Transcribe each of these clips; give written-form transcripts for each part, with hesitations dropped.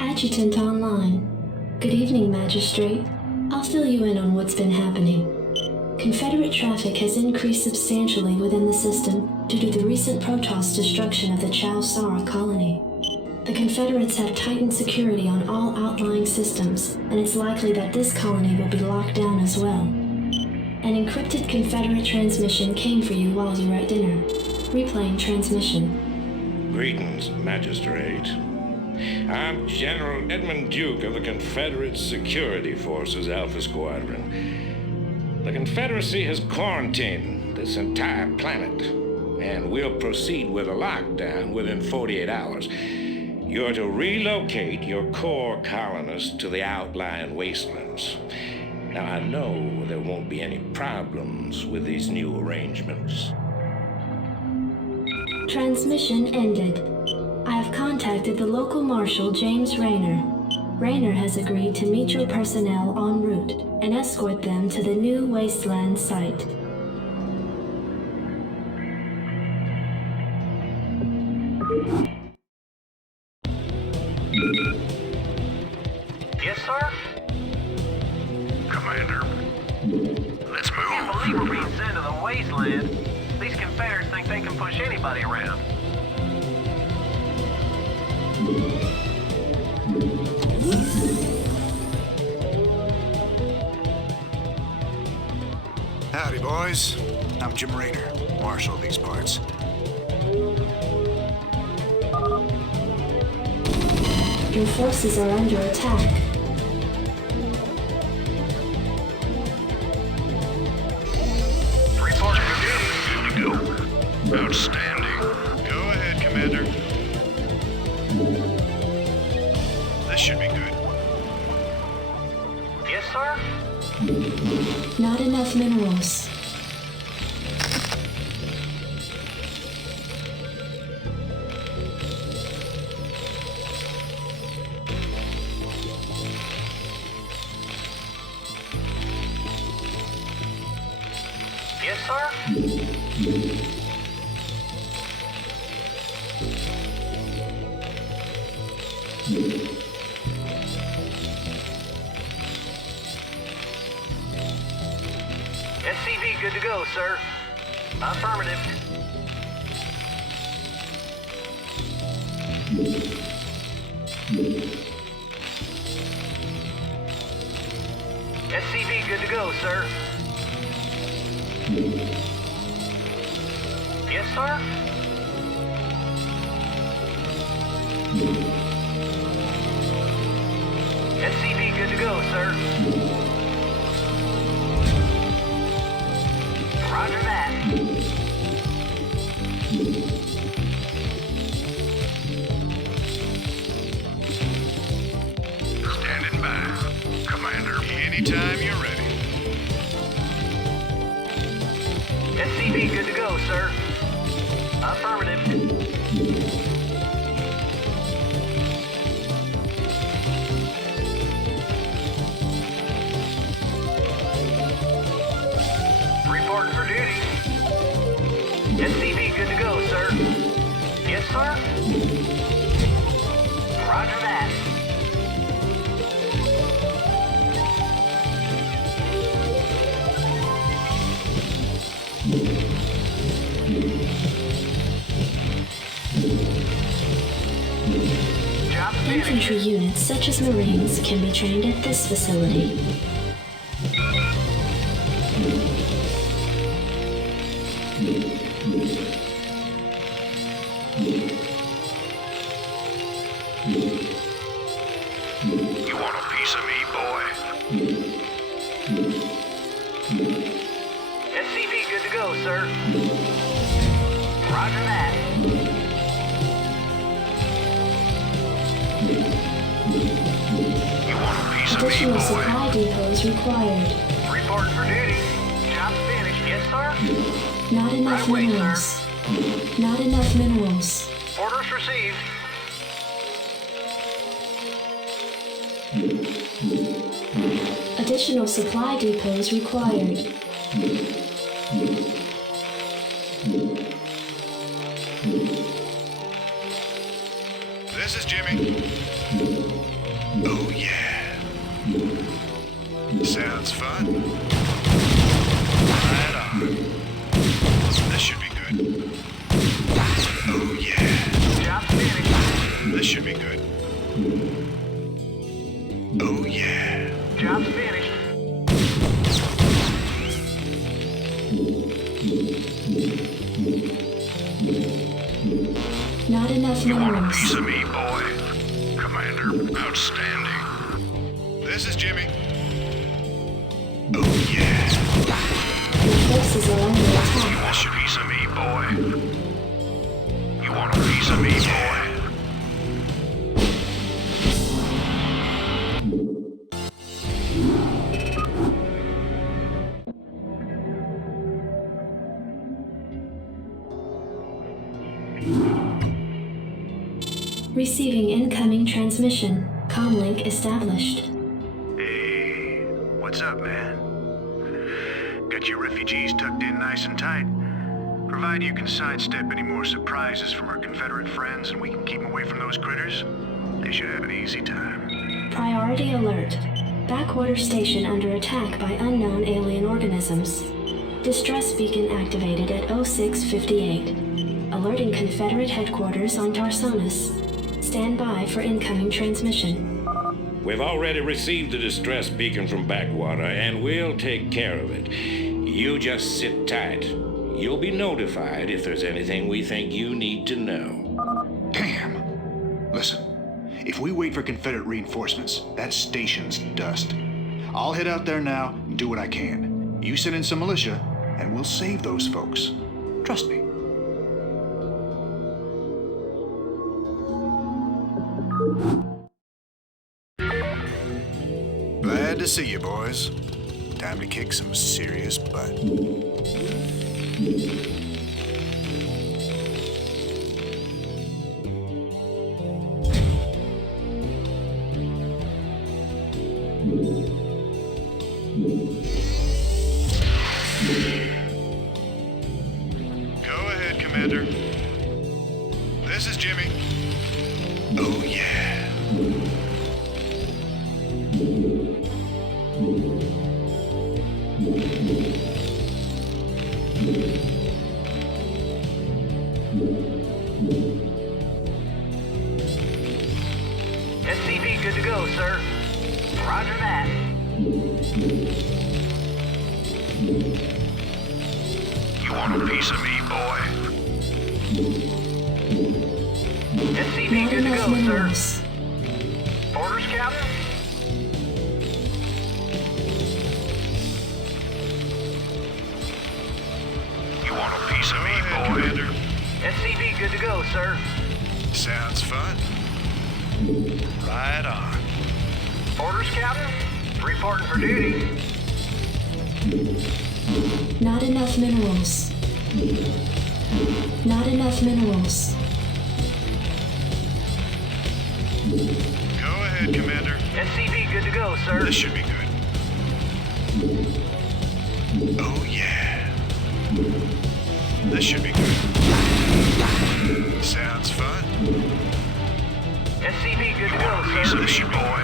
Adjutant online. Good evening, Magistrate. I'll fill you in on what's been happening. Confederate traffic has increased substantially within the system due to the recent Protoss destruction of the Chow Sara colony. The Confederates have tightened security on all outlying systems, and it's likely that this colony will be locked down as well. An encrypted Confederate transmission came for you while you were at dinner. Replaying transmission. Greetings, Magistrate. I'm General Edmund Duke of the Confederate Security Forces Alpha Squadron. The Confederacy has quarantined this entire planet, and we'll proceed with a lockdown within 48 hours. You're to relocate your core colonists to the outlying wastelands. Now, I know there won't be any problems with these new arrangements. Transmission ended. I have contacted the local marshal, James Rayner. Rayner has agreed to meet your personnel en route and escort them to the new wasteland site. Yes, sir? Commander, let's move. I can't believe we're being sent to the wasteland. These Confederates think they can push anybody around. Howdy, boys. I'm Jim Rayner, marshal of these parts. Your forces are under attack. Report for duty. Good to go. Outstanding. Go ahead, Commander. This should be good. Yes, sir? Not enough minerals. Yes, sir? SCV good to go, sir. Affirmative. SCV good to go, sir. Yes, sir? SCV good to go, sir. Roger that. Standing by, Commander. Anytime you're ready. SCV good to go, sir. Affirmative. Reporting for duty. SCV good to go, sir. Yes, sir? Roger that. Job Infantry finished. units such as Marines can be trained at this facility. You want a piece of me, boy? SCV good to go, sir. Roger that. You want a piece of me, Additional boy? supply depots required. Reporting for duty. Job finished. Yes, sir? Not enough Right away, minerals. Not enough minerals. Orders received. Additional supply depots required. This is Jimmy. Oh, yeah. Sounds fun. Right on. This should be good. Oh, yeah. Job's finished. This should be good. Oh, yeah. Job's finished. Not enough You want a minerals. piece of me, boy? Commander, outstanding. This is Jimmy. Oh, yeah. Your forces are under attack. You want a piece of me, boy? You want a piece of me, boy? Receiving incoming transmission. Comlink established. Hey, what's up, man? Got your refugees tucked in nice and tight. Provided you can sidestep any more surprises from our Confederate friends and we can keep them away from those critters, they should have an easy time. Priority alert. Backwater station under attack by unknown alien organisms. Distress beacon activated at 0658. Alerting Confederate headquarters on Tarsonis. Stand by for incoming transmission. We've already received the distress beacon from Backwater, and we'll take care of it. You just sit tight. You'll be notified if there's anything we think you need to know. Damn. Listen, if we wait for Confederate reinforcements, that station's dust. I'll head out there now and do what I can. You send in some militia, and we'll save those folks. Trust me. Glad to see you, boys. Time to kick some serious butt. Go ahead, Commander. This is Jimmy. Oh, yeah. SCV good to go, sir. Roger that. You want a piece of me, boy? SCV Not good to enough go, sir. minerals. Orders, Captain? You want a piece of me, boy? Commander. SCV good to go, sir. Sounds fun. Right on. Orders, Captain? Reporting for duty. Not enough minerals. Not enough minerals. Go ahead, Commander. SCV good to go, sir. This should be good. Oh, yeah. This should be good. Sounds fun. SCV good to go, Piece sir. of me, boy.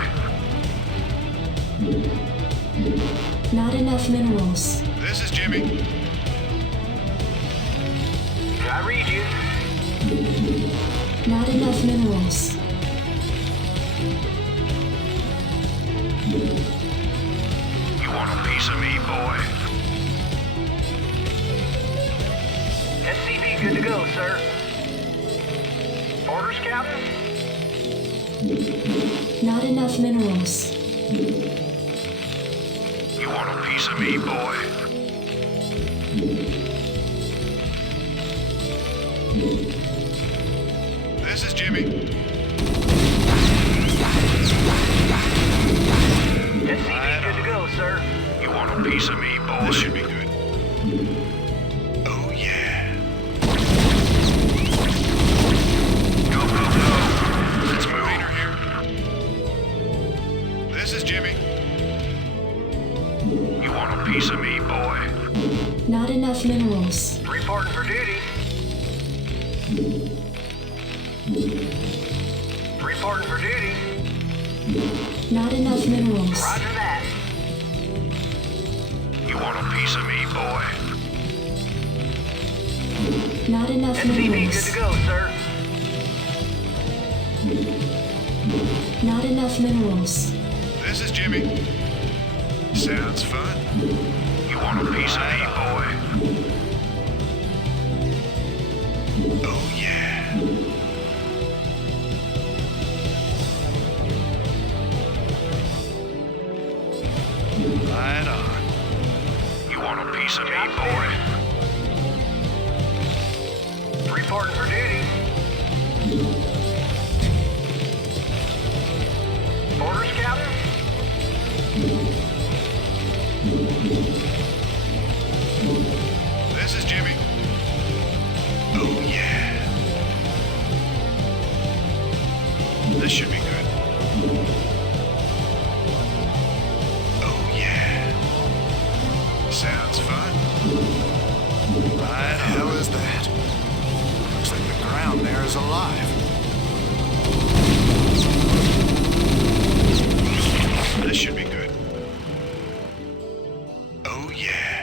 Not enough minerals. This is Jimmy. I read you. Not enough minerals. You want a piece of me, boy? SCV good to go, sir. Orders, Captain? Not enough minerals. You want a piece of me, boy? This is Jimmy. SCV good to go, sir. You want a piece of me, boy? This should be good. Oh, yeah. Go, go, go. Let's move. Rainer here. This is Jimmy. You want a piece of me, boy? Not enough minerals. Reporting for duty. Reporting for duty. Not enough minerals. Roger that. You want a piece of me, boy? Not enough SCV good minerals. to go, sir. Not enough minerals. This is Jimmy. Sounds fun. You want a piece of me, boy? Oh, yeah. Right on. You want a piece of me, boy? Reporting for duty. Orders, Captain? This is Jimmy. Oh, yeah. This should be good. Oh, yeah. Sounds fun. Right on. Hell is that? Looks like the ground there is alive. This should be good. Oh, yeah.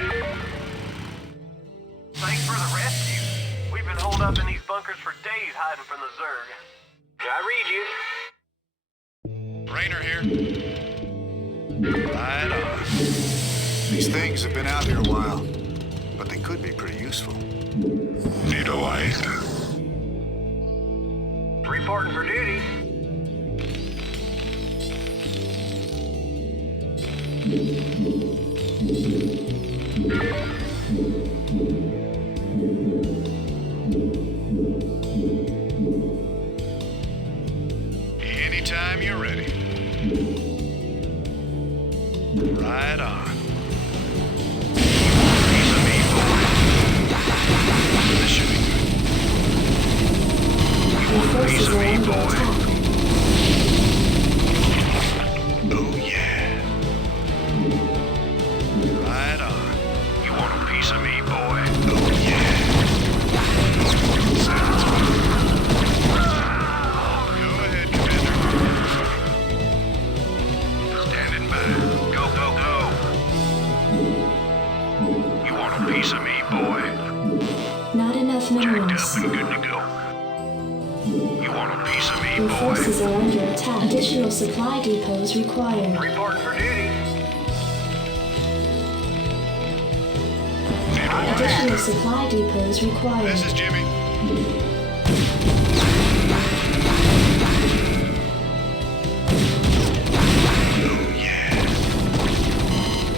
Thanks for the rescue. We've been holed up in these bunkers for days hiding from the Zerg. I read you. Rainer here. Right on. These things have been out here a while, but they could be pretty useful. Need a light. Reporting for duty. Anytime you're ready. Right on. Piece of me, boy. This should be good. Your forces Piece of are me, under boy. attack. Oh, yeah. Right on. You want a piece of me, boy? Oh, yeah. Sounds fun. Go ahead, Commander. Standing by. Go, go, go. You want a piece of me, boy? Not enough Jacked minerals. up and good to go. You want a piece of me, Your boy? forces are under attack. Additional supply depots required. Reporting for duty. Need a light. Additional supply depots required. This is Jimmy. Oh, yeah.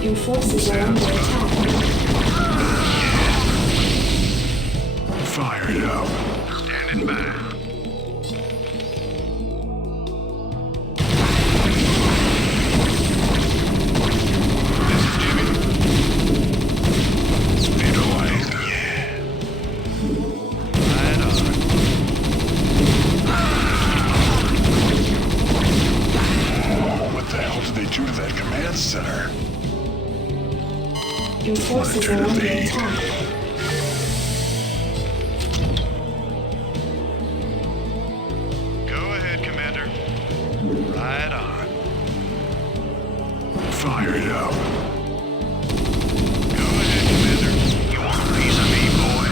Your forces are under attack. Fired up. Standing by. This is Jimmy. Need a light. Yeah. Right on. What the hell did they do to that command center? Your forces are under attack. Go ahead, Commander. Right on. Fired up. Go ahead, Commander. You want a piece of me, boy?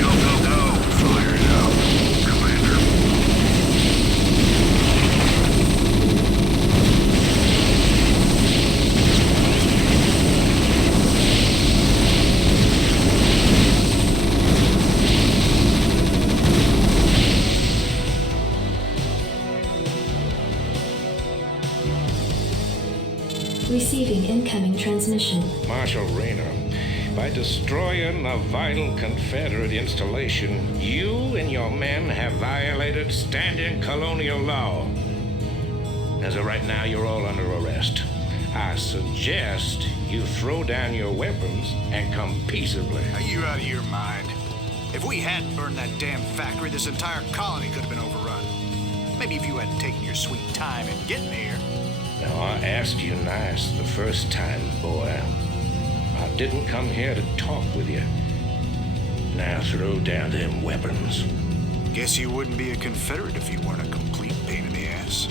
Go, go, go. Fired up. Commander. Receiving incoming transmission. Marshal Raynor, by destroying a vital Confederate installation, you and your men have violated standing colonial law. As of right now, you're all under arrest. I suggest you throw down your weapons and come peaceably. Are you out of your mind? If we hadn't burned that damn factory, this entire colony could have been overrun. Maybe if you hadn't taken your sweet time in getting here. Now, I asked you nice the first time, boy. I didn't come here to talk with you. Now throw down them weapons. Guess you wouldn't be a Confederate if you weren't a complete pain in the ass.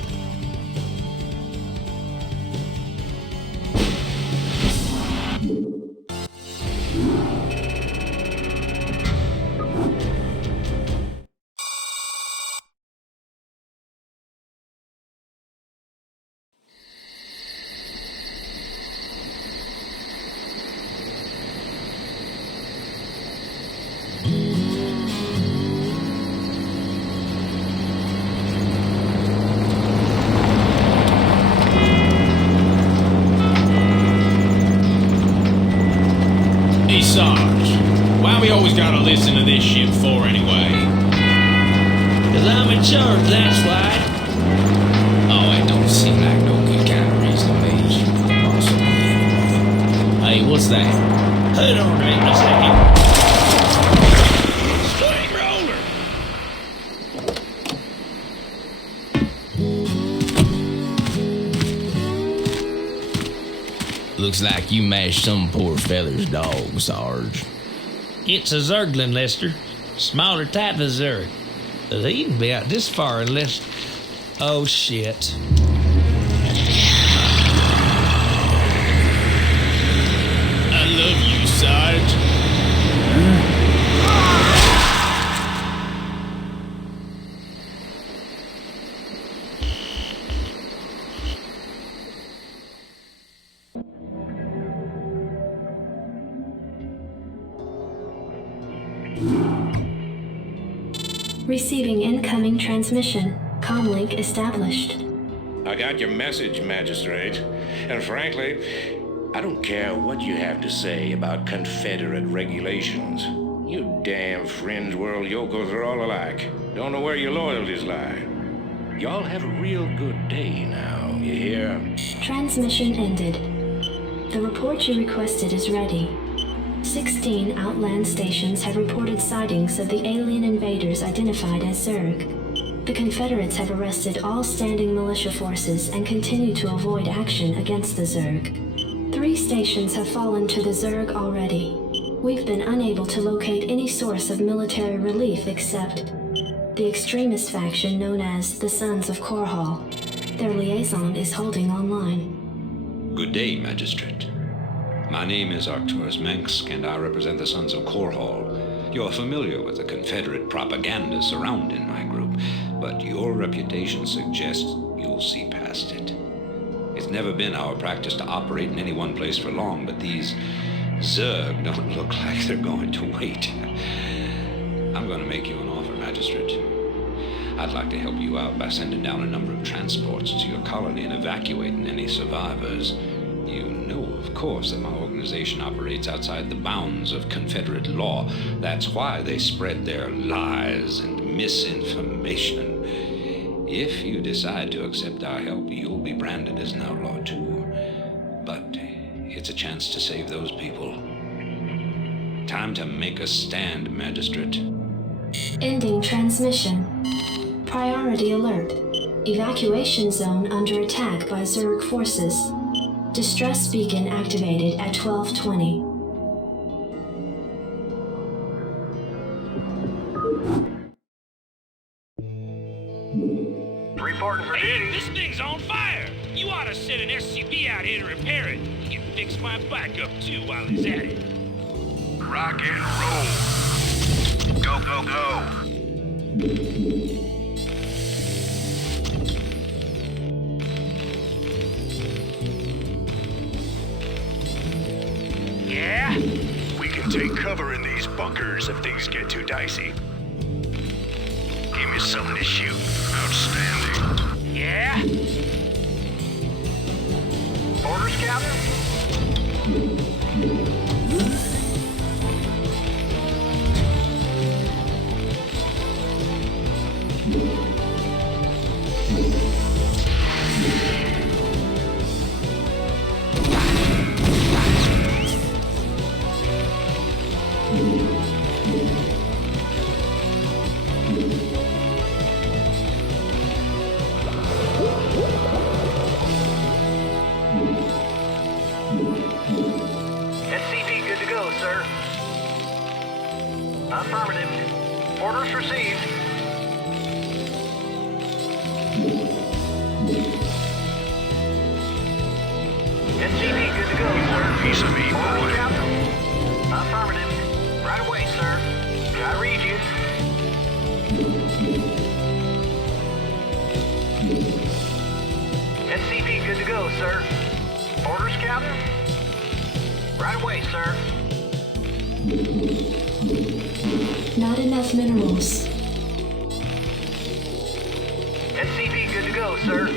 Hey, Sarge, why we always gotta listen to this shit for anyway? 'Cause I'm in charge, that's why. Oh, it don't seem like no good kind of reason to me. Possibly anyway. Hey, what's that? Hold on a minute, a second. Steamroller! Looks like you mashed some poor feller's dog, Sarge. It's a Zerglin, Lester. Smaller type of Zerg. He can be out this far unless... Oh, shit. I love you, Sarge. Receiving incoming transmission. Comlink established. I got your message, Magistrate. And frankly, I don't care what you have to say about Confederate regulations. You damn fringe world yokels are all alike. Don't know where your loyalties lie. Y'all have a real good day now, you hear? Transmission ended. The report you requested is ready. 16 Outland stations have reported sightings of the alien invaders identified as Zerg. The Confederates have arrested all standing militia forces and continue to avoid action against the Zerg. 3 stations have fallen to the Zerg already. We've been unable to locate any source of military relief except the extremist faction known as the Sons of Korhal. Their liaison is holding online. Good day, Magistrate. My name is Arcturus Mensk, and I represent the Sons of Korhal. You're familiar with the Confederate propaganda surrounding my group, but your reputation suggests you'll see past it. It's never been our practice to operate in any one place for long, but these Zerg don't look like they're going to wait. I'm going to make you an offer, Magistrate. I'd like to help you out by sending down a number of transports to your colony and evacuating any survivors. You know, of course, that my organization operates outside the bounds of Confederate law. That's why they spread their lies and misinformation. If you decide to accept our help, you'll be branded as an outlaw too. But it's a chance to save those people. Time to make a stand, Magistrate. Ending transmission. Priority alert. Evacuation zone under attack by Zerg forces. Distress beacon activated at 12:20. Reporting for Hey, duty. this thing's on fire! You ought to send an SCV out here to repair it. He can fix my backup too while he's at it. Rock and roll. Go, go, go. Yeah? We can take cover in these bunkers if things get too dicey. Give me something to shoot. Outstanding. Yeah? Orders, Captain? SCV good to go, sir. Orders, Captain? Right away, sir. Not enough minerals. SCV good to go, sir.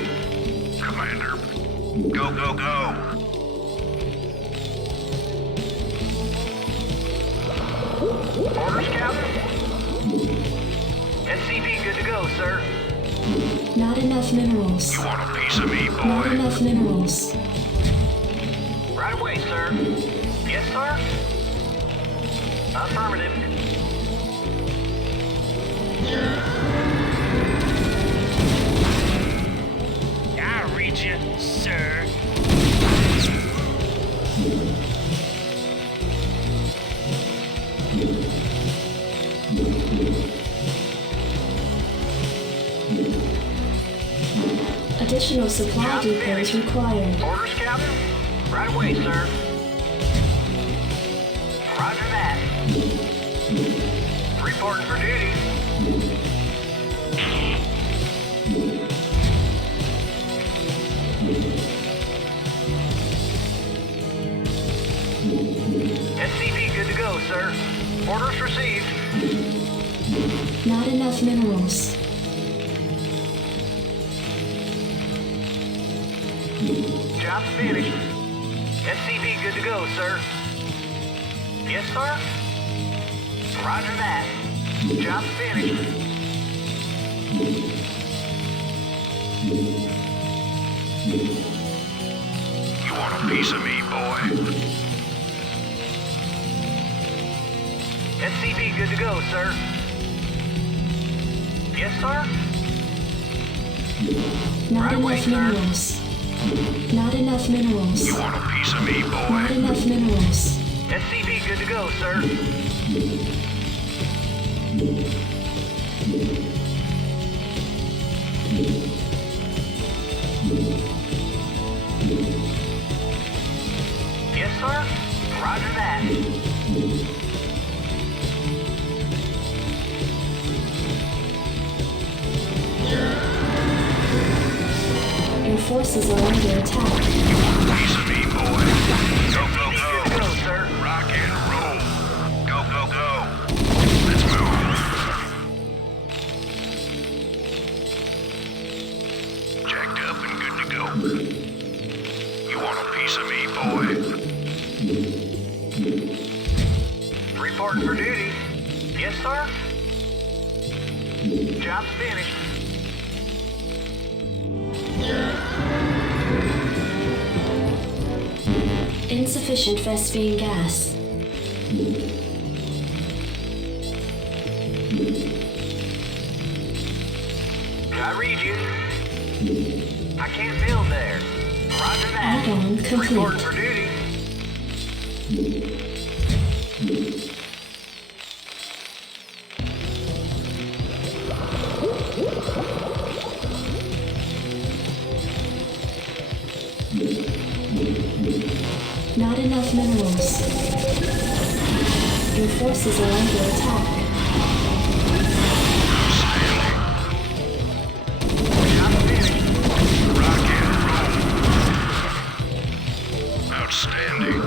Commander, go, go, go. Orders, Captain? SCV good to go, sir. Not enough minerals. You want a piece of me, Not boy? enough minerals. Right away, sir. Yes, sir? Affirmative. I'll read you, sir. Additional supply depots required. Orders, Captain? Right away, sir. Roger that. Reporting for duty. SCV good to go, sir. Orders received. Not enough minerals. Job's finished. SCV good to go, sir. Yes, sir? Roger that. Job's finished. You want a piece of me, boy? SCV good to go, sir. Yes, sir? Not Right away, enough sir. minerals. Not enough minerals. You want a piece of me, Not boy? enough minerals. SCV good to go, sir. Yes, sir? Roger that. Your forces are under attack. Piece of me, boy. Go, go, SCV good to go. go, sir. Rock and roll. Go, go, go. Let's move. Jacked up and good to go. You want a piece of me, boy? Reporting for duty. Yes, sir? Job's finished. Insufficient Vespine gas. I read you. I can't build there. Roger that. Add-on complete. Reporting for duty. Not enough minerals. Your forces are under attack. Job's finished. Rock and roll. Outstanding.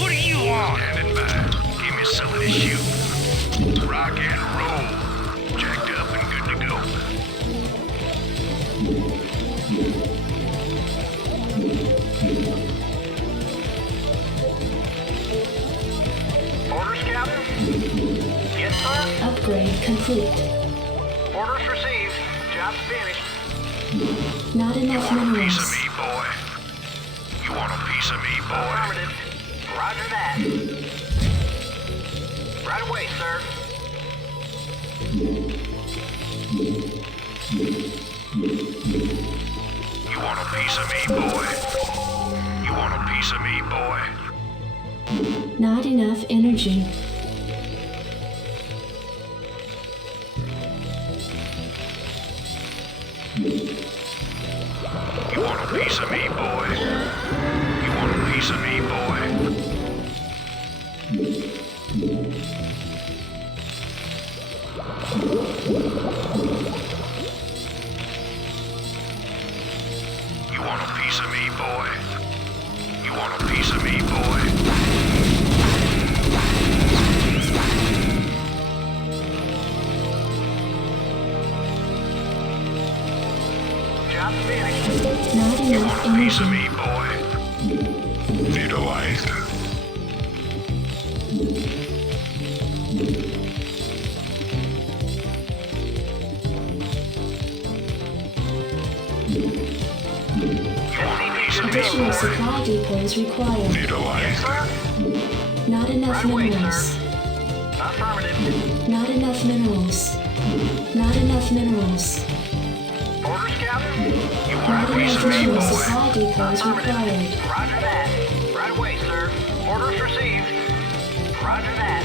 What do you want? Standing by. Give me something to shoot. Rock and roll. Jacked up and good to go. Orders, Captain? Yes, sir? Upgrade complete. Orders received. Job's finished. Not enough Want a piece minerals. of me, boy? You want a piece of me, boy? Affirmative. Roger that. Right away, sir. You want a piece of me, boy? You want a piece of me, boy? Not enough energy. You want a piece of me, boy? You want a piece of me, boy? Job's finished. Not enough energy. Me, boy. Vitoized. Additional supply depots required. Vitoized. Not enough Right away, minerals. sir. Affirmative. Not enough minerals. Not enough minerals. Orders, Captain? Not enough additional supply depots Affirmative. required. Roger that. Right away, sir. Orders received. Roger that.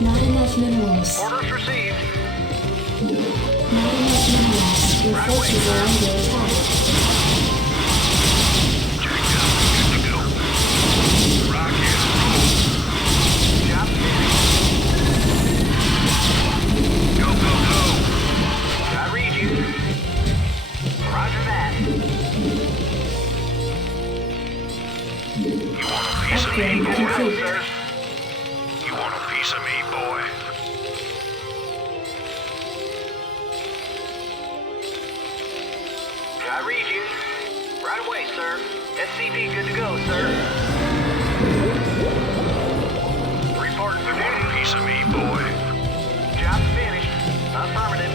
Not enough minerals. Orders received. Not enough minerals. Your forces are under attack. Job's finished. Go, go, go. I read you. Roger that. You want a piece of me, Upgrade boy? complete. Sir. You want a piece of me, boy? I read you. Right away, sir. SCV good to go, sir. Reporting for You want a duty. piece of me, boy? Job's finished. Affirmative.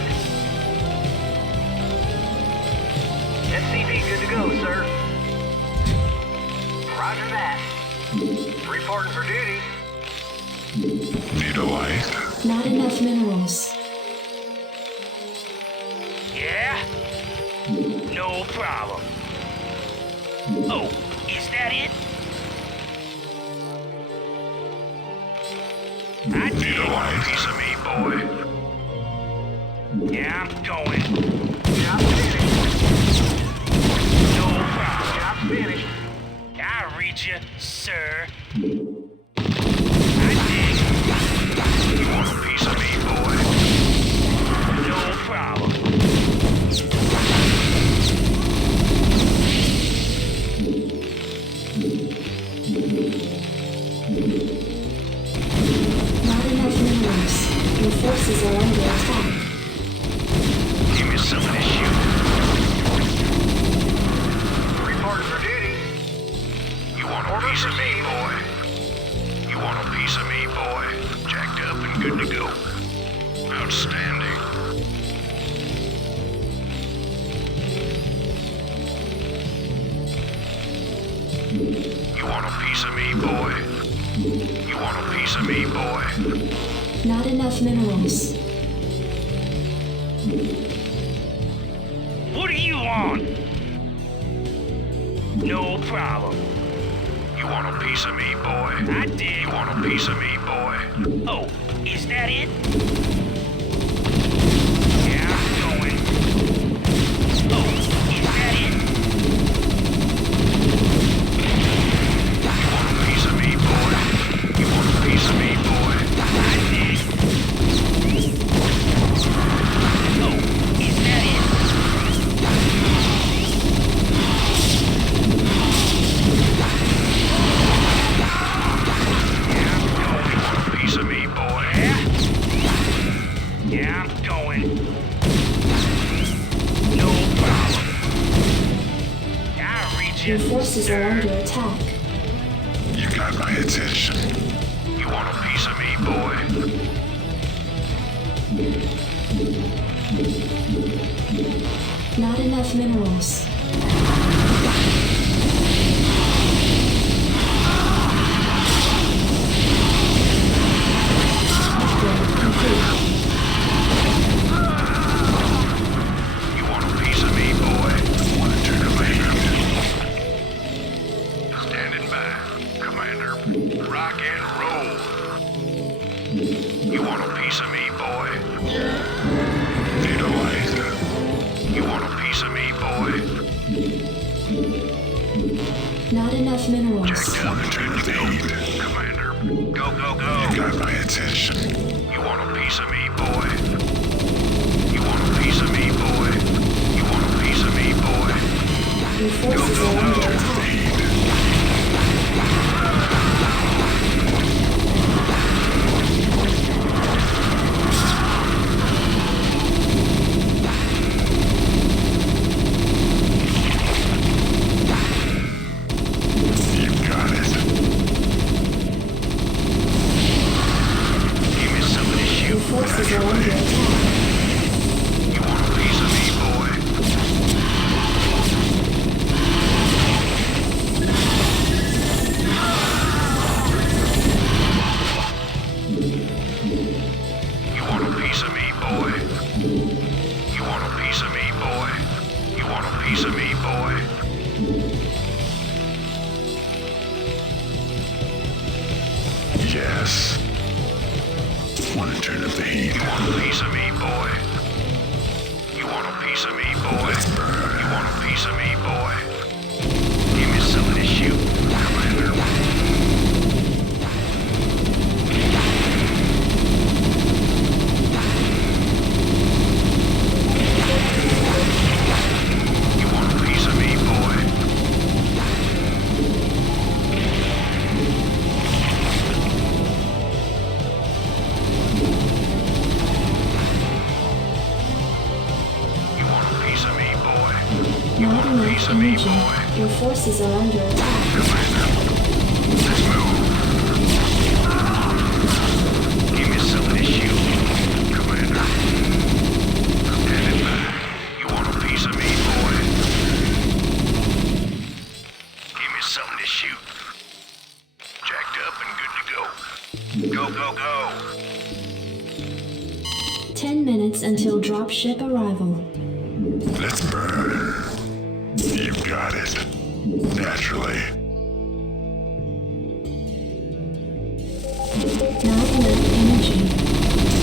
SCV good to go, sir. Roger that. Reporting for duty. Vitoized. Not enough minerals. Yeah? No problem. Oh, is that it? I did. You want a piece of me, boy? Yeah, I'm going. Job's finished. No problem. Job's finished. I'll read you, sir. I did. You want a piece of me, boy? No problem. Not enough minerals. Your forces are under attack. Give me some of this shit. Reporting for duty. You want a piece of me, boy? You want a piece of me, boy? Jacked up and good to go. Outstanding. You want a piece of me, boy? You want a piece of me, boy? Not enough minerals. What do you want? No problem. You want a piece of me, boy? I did. You want a piece of me, boy? Oh, is that it? Yeah, I'm going. Oh, is that it? You want a piece of me, boy? You want a piece of me, boy? I did. Oh, is that it? Piece of me, boy. Yeah? Yeah, I'm going. No problem. I'll reach you, Your forces are under attack. You got my attention. You want a piece of me, boy? Not enough minerals. Upgrade complete. You want a piece of me, boy? Want to turn Standing by, Commander. Rock and roll. You want a piece of me, boy? Vitoized. You want a piece of me, boy? Not enough minerals. Jacked up and ready to go. Commander, go, go, go. You got my attention. You want a piece of me, boy? You want a piece of me, boy? You want a piece of me, boy? Your forces are under attack. piece of me, boy? You want a piece of me, boy? Yes. Want to turn up the heat? You want a piece of me, boy? You want a piece of me, boy? You want a piece of me, boy? Give me some of this shoot, Commander. You want a piece of me, boy? You want a piece of me, boy? You Not want a enough piece of me, energy. boy? Your forces are under attack. Commander, let's move. Give me some of this shield, Commander. Standing back. You want a piece of me, boy? Give me some of this shoot. Jacked up and good to go. Go, go, go. 10 minutes until dropship arrival. Let's burn. You got it. Naturally. Not enough energy.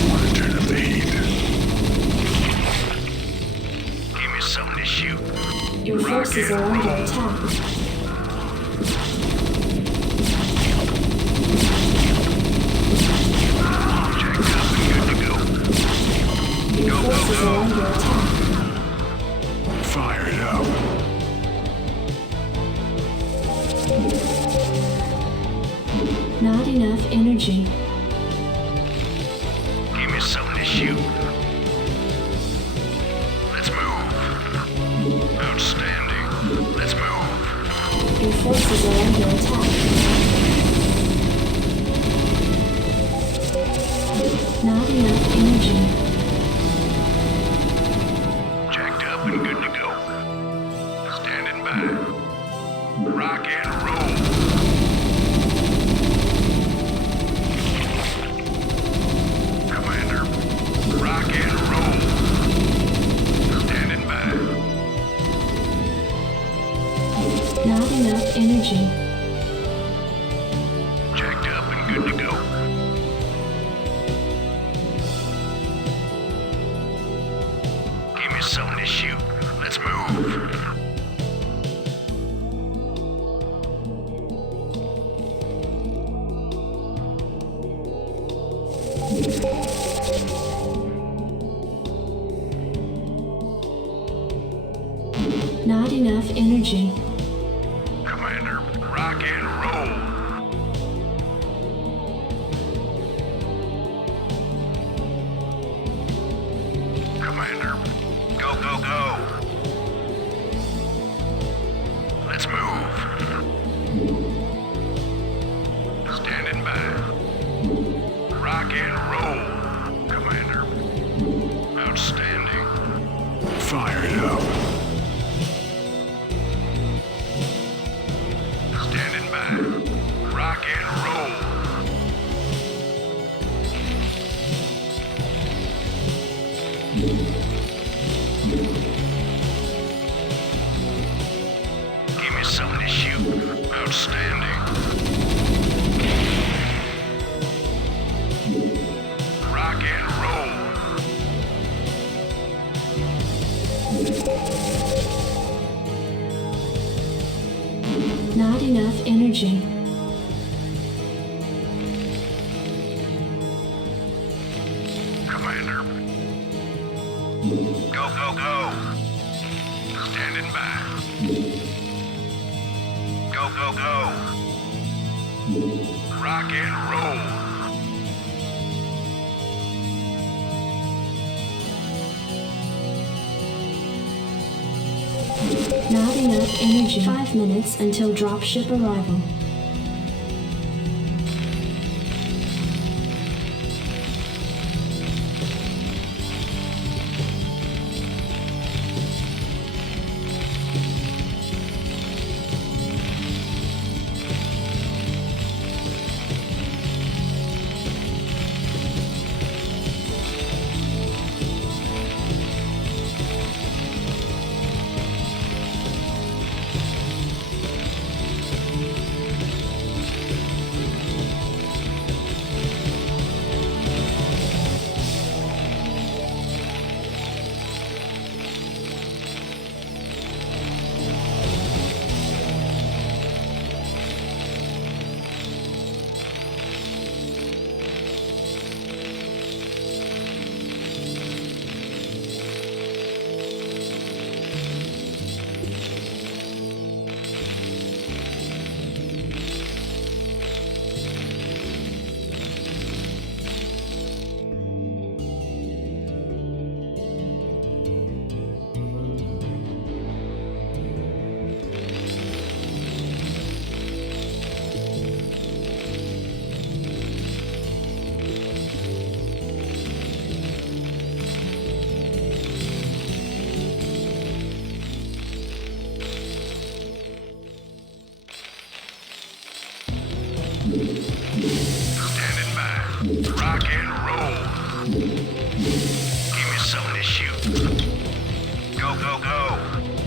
Want to turn up the heat? Give me some of this shoot. Your forces are under attack. Jacked up and good to go. Your Go, go, forces go. are under attack. Fire it up. Not enough energy. Give me some of this shoot. Let's move. Outstanding. Let's move. Your forces are under attack. Not enough energy. Jacked up and good to go. Standing by. Rock and roll. Commander, rock and roll. Standing by. Not enough energy. Jacked up and good to go. Give me something to shoot. Let's move. Not enough energy. Commander, rock and roll. Commander, go, go, go. Let's move. Standing by. Rock and roll. Commander, outstanding. Fire it up. Standing by. Rock and roll. Give me something to shoot. Outstanding. Rock and roll. Not enough energy. Commander. Go, go, go. Standing by. Go, go, go. Rock and roll. Not enough energy. 5 minutes until dropship arrival.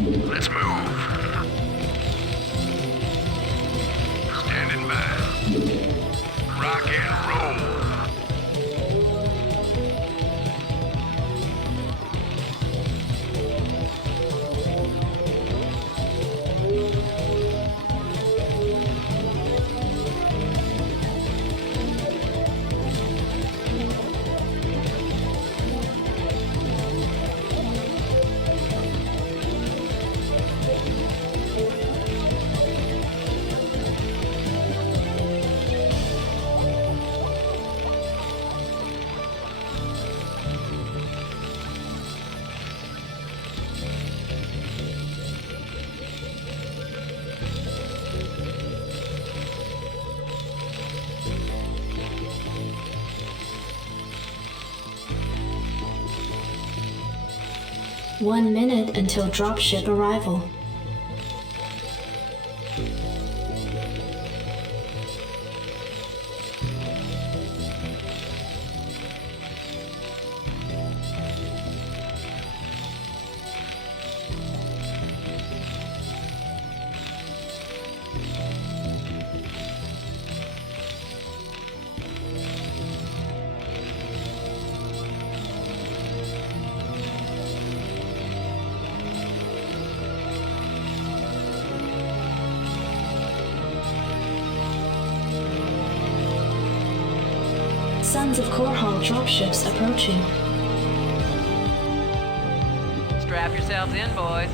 Let's move. Standing by. Rock and roll. One minute until dropship arrival. Sons of Korhal dropships approaching. Strap yourselves in, boys.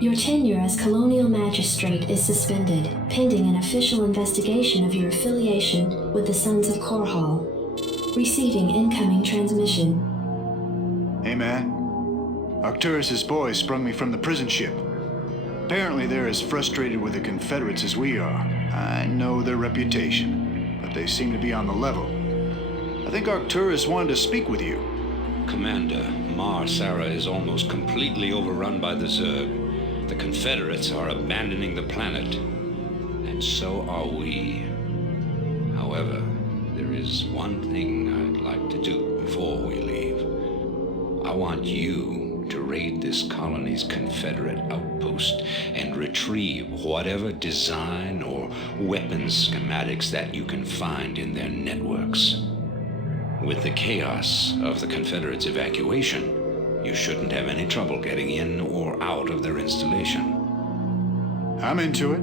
Your tenure as Colonial Magistrate is suspended, pending an official investigation of your affiliation with the Sons of Korhal. Receiving incoming transmission. Hey, man. Arcturus' boys sprung me from the prison ship. Apparently they're as frustrated with the Confederates as we are. I know their reputation, but they seem to be on the level. I think Arcturus wanted to speak with you. Commander, Mar Sara is almost completely overrun by the Zerg. The Confederates are abandoning the planet, and so are we. However, there is one thing I'd like to do before we leave. I want you to raid this colony's Confederate outpost and retrieve whatever design or weapons schematics that you can find in their networks. With the chaos of the Confederates' evacuation, you shouldn't have any trouble getting in or out of their installation. I'm into it.